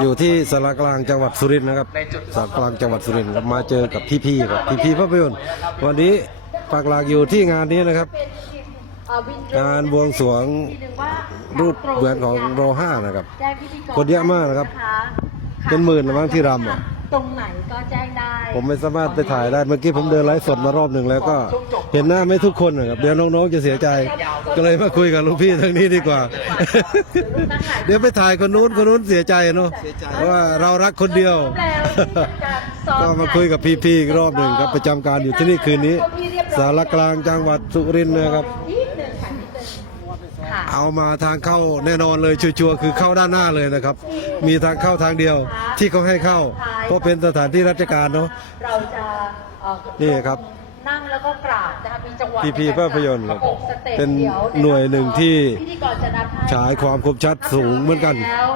อยู่ที่สารกลางจังหวัดสุรินทร์นะครับสารกลางจังหวัดสุรินทร์ครับมาเจอกับพี่ๆครับพี่ๆภาพยนตร์วันนี้ปักหลักอยู่ที่งานนี้นะครับการบวงสรวงรูปเหมือนของโรห้านะครับแจ้งพิธีกรคนเยอะมากนะครับค่ะเป็นหมื่นละมั้งที่รำอะ ตรงไหนก็แจ้งได้ผมไม่สามารถไปถ่ายได้เมื่อกี้ผมเดินไลฟ์สดมารอบหนึ่งแล้วก็เห็นหน้าไม่ทุกคนนะครับเดี๋ยวน้องๆจะเสียใจก็เลยมาคุยกับลุงพี่ทางนี้ดีกว่า เดี๋ยวไปถ่ายคนนู้นคนนู้นเสียใจเนาะเพราะว่าเรารักคนเดียวก็มาคุยกับพี่ๆอีกรอบหนึ่งครับประจำการอยู่ที่นี่คืนนี้ สารกลางจังหวัดสุรินทร์นะครับ นิดนึงค่ะนิดนึงค่ะ เอามาทางเข้าแน่นอนเลยชัวร์ๆคือเข้าด้านหน้าเลยนะครับ มีทางเข้าทางเดียวที่เขาให้เข้า เพราะเป็นสถานที่ราชการเนาะเราจะเอ่อนี่ครับนั่งแล้วก็กราบนะคะมีจังหวะพีพีในกรภาพยนตร์ครับประกบสต็ปเป็นดี๋วหน่วยหนึ่งที่พิธีกรจะนับให้ฉายความคมชัดสูงเหมือนกันแล้ว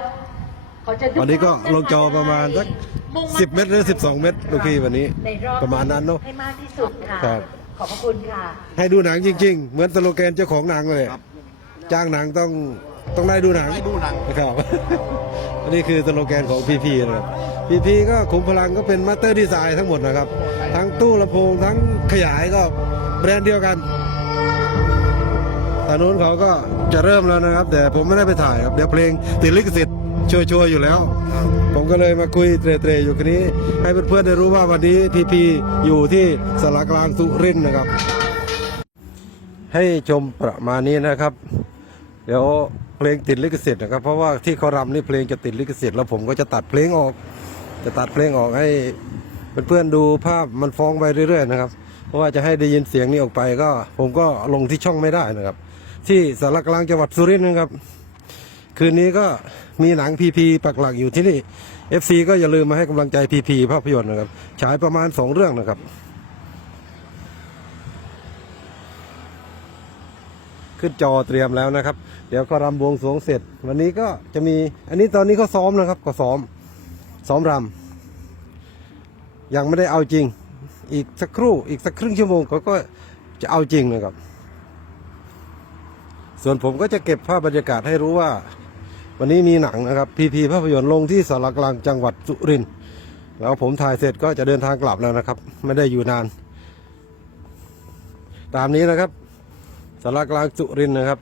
เขาจะยวันนี้ก็ลงจอประมาณสักมุ่งน10เมตรหรือ12เมตรลูกพี่วันนี้ในรอบประมาณนั้นเนาะให้มากที่สุดค่ะครับขอบพระคุณค่ะ ให้ดูหนังจริง ๆ เหมือนสโลแกนเจ้าของหนังเลย จ้างหนังต้องต้องได้ดูหนังดูหนังนะครับ อันนี้คือสโลแกนของพีพีนะครับพีพีก็ขุมพลังก็เป็นมาสเตอร์ดีไซน์ทั้งหมดนะครับ ทั้งตู้ลำโพงทั้งขยายก็แบรนด์เดียวกันตอนนู้นเขาก็จะเริ่มแล้วนะครับ แต่ผมไม่ได้ไปถ่ายครับ เดี๋ยวเพลงติดลิขสิทธิ์ชัวร์ๆอยู่แล้ว ผมก็เลยมาคุยเตร่ๆอยู่คันนี้ ให้เพื่อนๆได้รู้ว่าวันนี้พีพีอยู่ที่สารกลางสุรินทร์นะครับ ให้ชมประมาณนี้นะครับ เดี๋ยวเพลงติดลิขสิทธิ์นะครับ เพราะว่าที่เขารำนี่เพลงจะติดลิขสิทธิ์แล้วผมก็จะตัดเพลงออก จะตัดเพลงออกให้เพื่อนๆดูภาพมันฟ้องไปเรื่อยๆนะครับ เพราะว่าจะให้ได้ยินเสียงนี้ออกไปก็ ผมก็ลงที่ช่องไม่ได้นะครับ ที่สารกลางจังหวัดสุรินทร์นะครับ คืนนี้ก็มีหนังพีพีปักหลักอยู่ที่นี่ FC ก็อย่าลืมมาให้กำลังใจพีพีภาพยนตร์นะครับ ฉายประมาณสองเรื่องนะครับ ขึ้นจอเตรียมแล้วนะครับ เดี๋ยวก็รำบวงสรวงเสร็จ วันนี้ก็จะมีอันนี้ตอนนี้เขาซ้อมนะครับก็ซ้อมซ้อมรำยังไม่ได้เอาจริง อีกสักครู่อีกสักครึ่งชั่วโมงเขาก็จะเอาจริงนะครับ ส่วนผมก็จะเก็บภาพบรรยากาศให้รู้ว่า วันนี้มีหนังนะครับพีพีภาพยนตร์ลงที่สารกลางจังหวัดสุรินทร์แล้วผมถ่ายเสร็จก็จะเดินทางกลับแล้วนะครับ ไม่ได้อยู่นาน ตามนี้นะครับ สารกลางจุรินนะครับ